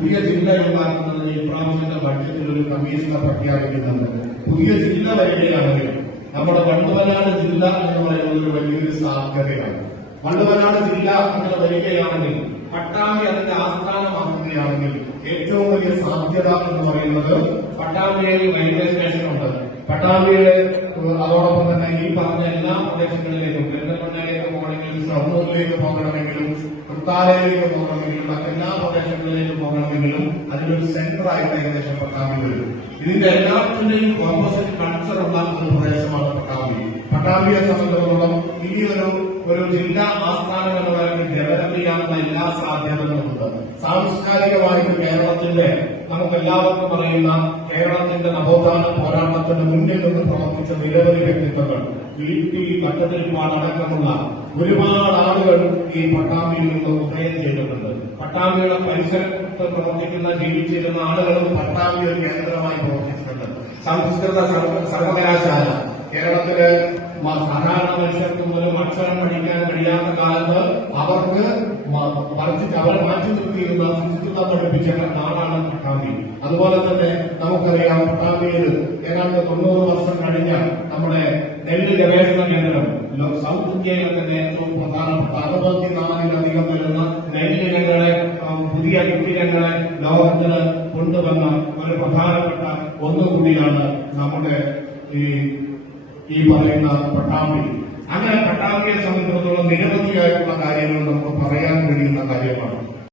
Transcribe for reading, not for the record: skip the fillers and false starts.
പുതിയ ജില്ല ഉണ്ടാക്കുന്നതിന് ഇപ്രാവശ്യത്തെ ബഡ്ജറ്റിൽ ഒരു കമ്മീഷനെ പ്രഖ്യാപിക്കുന്നുണ്ട്. പുതിയ ജില്ല വരികയാണെങ്കിൽ നമ്മുടെ വണ്ടുവനാട് ജില്ല എന്ന് പറയുന്നത് ഒരു വലിയൊരു സാധ്യതയാണ്. വണ്ടുവനാട് ജില്ല അങ്ങനെ വരികയാണെങ്കിൽ പട്ടാമ്പി അതിന്റെ ആസ്ഥാനമാക്കുകയാണെങ്കിൽ ഏറ്റവും വലിയ സാധ്യത എന്ന് പറയുന്നത് പട്ടാമ്പിയിൽ റെയിൽവേ സ്റ്റേഷനുണ്ട്. പട്ടാമ്പിയിലെ അതോടൊപ്പം തന്നെ ഈ പറഞ്ഞ എല്ലാ പ്രദേശങ്ങളിലേക്കും പെരിന്തൽമണ്ണയിലേക്ക് പോകണമെങ്കിലും ഷൊർണൂരിലേക്ക് പോകണമെങ്കിലും തൃത്താലയിലേക്ക് പോകണമെങ്കിലും മറ്റെല്ലാ പ്രദേശങ്ങളിലേക്ക് പോകണമെങ്കിലും അതിനൊരു സെന്ററായിട്ട് ഏകദേശം പട്ടാമ്പി വരും. ഇതിന്റെ എല്ലാത്തിന്റെയും ഓപ്പോസിറ്റ് കൾച്ചറുള്ള ഒരു പ്രദേശമാണ് പട്ടാമ്പി. പട്ടാമ്പിയെ സംബന്ധിച്ചിടത്തോളം ഇനി ഒരു ജില്ലാ ആസ്ഥാനം എന്ന് പറയുന്നത് ഡെവലപ്പ് ചെയ്യാനുള്ള എല്ലാ സാധ്യതകളുമുണ്ട്. സാംസ്കാരികമായിട്ട് കേരളത്തിന്റെ നമുക്കെല്ലാവർക്കും അറിയുന്ന കേരളത്തിന്റെ നവോത്ഥാന പോരാട്ടത്തിന് മുന്നിൽ നിന്ന് പ്രവർത്തിച്ച നിരവധി വ്യക്തിത്വങ്ങൾ വീട്ടി കട്ടതിരിപ്പാട് അടക്കമുള്ള ഒരുപാട് ആളുകൾ ഈ പട്ടാമ്പിയിൽ നിന്ന് ഉദയം ചെയ്തിട്ടുണ്ട്. പട്ടാമ്പിയുടെ പരിസരത്ത് പ്രവർത്തിക്കുന്ന ജീവിച്ചിരുന്ന ആളുകളും പട്ടാമ്പി ഒരു കേന്ദ്രമായി പ്രവർത്തിച്ചിട്ടുണ്ട്. സംസ്കൃത സർവകലാശാല കേരളത്തിലെ സാധാരണ മനുഷ്യർക്ക് പോലും അക്ഷരം പഠിക്കാൻ കഴിയാത്ത കാലത്ത് അവർക്ക് അവരെ മാറ്റി നിർത്തിയിരുന്ന സംസ്കൃതം പഠിപ്പിച്ച നാടാണ് പട്ടാമ്പി. അതുപോലെ തന്നെ നമുക്കറിയാം പട്ടാമ്പിയിൽ ഏതാണ്ട് 90 വർഷം കഴിഞ്ഞ നമ്മുടെ നെല്ല് ഗവേഷണ കേന്ദ്രം സൗത്ത് ഇന്ത്യയിലെ തന്നെ ഏറ്റവും പ്രധാനപ്പെട്ട 64-ലധികം വരുന്ന നെല്ലിനങ്ങളെ പുതിയ കെട്ടിടങ്ങളെ ലോകത്തിന് കൊണ്ടുവന്ന ഒരു പ്രധാനപ്പെട്ട ഒന്നുകൂടിയാണ് നമ്മുടെ ഈ പറയുന്ന പട്ടാമ്പി. അങ്ങനെ പട്ടാമ്പിയെ സംബന്ധിച്ചിടത്തോളം നിരവധിയായിട്ടുള്ള കാര്യങ്ങൾ നമുക്ക് പറയാൻ കഴിയുന്ന കാര്യമാണ്.